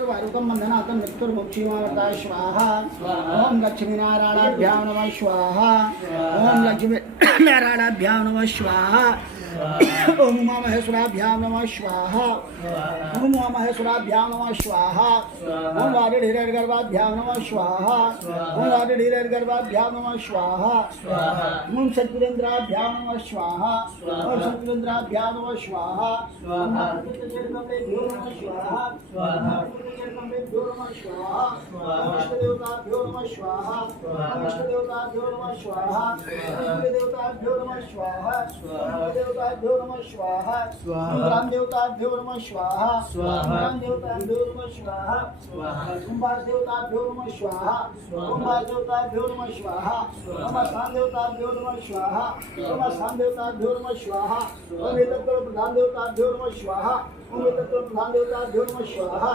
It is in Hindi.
वारुकं बन्धनातं मृत्युर्मुक्षीमावताय स्वाहा। ओम लक्ष्मीनारायणाभ्यां नमः स्वाहा। ओम लक्ष्मीनारायणाभ्यां नमः स्वाहा। ओम उमामहेश्वराभ्यां नमः स्वाहा। ओम उमामहेश्वराभ्यां नमः स्वाहा। ओम वारुणिरर्गर्भाभ्यां नमः स्वाहा। ओम वारुणिरर्गर्भाभ्यां नमः स्वाहा। ओम सत्पुरेन्द्राभ्यां नमः स्वाहा। ओम सत्पुरेन्द्राभ्यां नमः स्वाहा। ओम सत्पुरेन्द्राभ्यां नमः स्वाहा। देवताभ्यो नमः स्वाहा। देवताभ्यो नमः स्वाहा। देवताभ्यो नमः स्वाहा। देवताभ्यो नमः स्वाहा। देवताभ्यो नमः स्वाहा। राम देवताभ्यो नमः स्वाहा। राम देवताभ्यो नमः स्वाहा। कुंभार देवताभ्यो नमः स्वाहा। कुंभार देवताभ्यो नमः स्वाहा। शाम देवताभ्यो नमः स्वाहा। शाम देवताभ्यो नमः स्वाहा। प्रधान देवताभ्यो नमः स्वाहा। प्रधान देवताभ्यो नमः स्वाहा।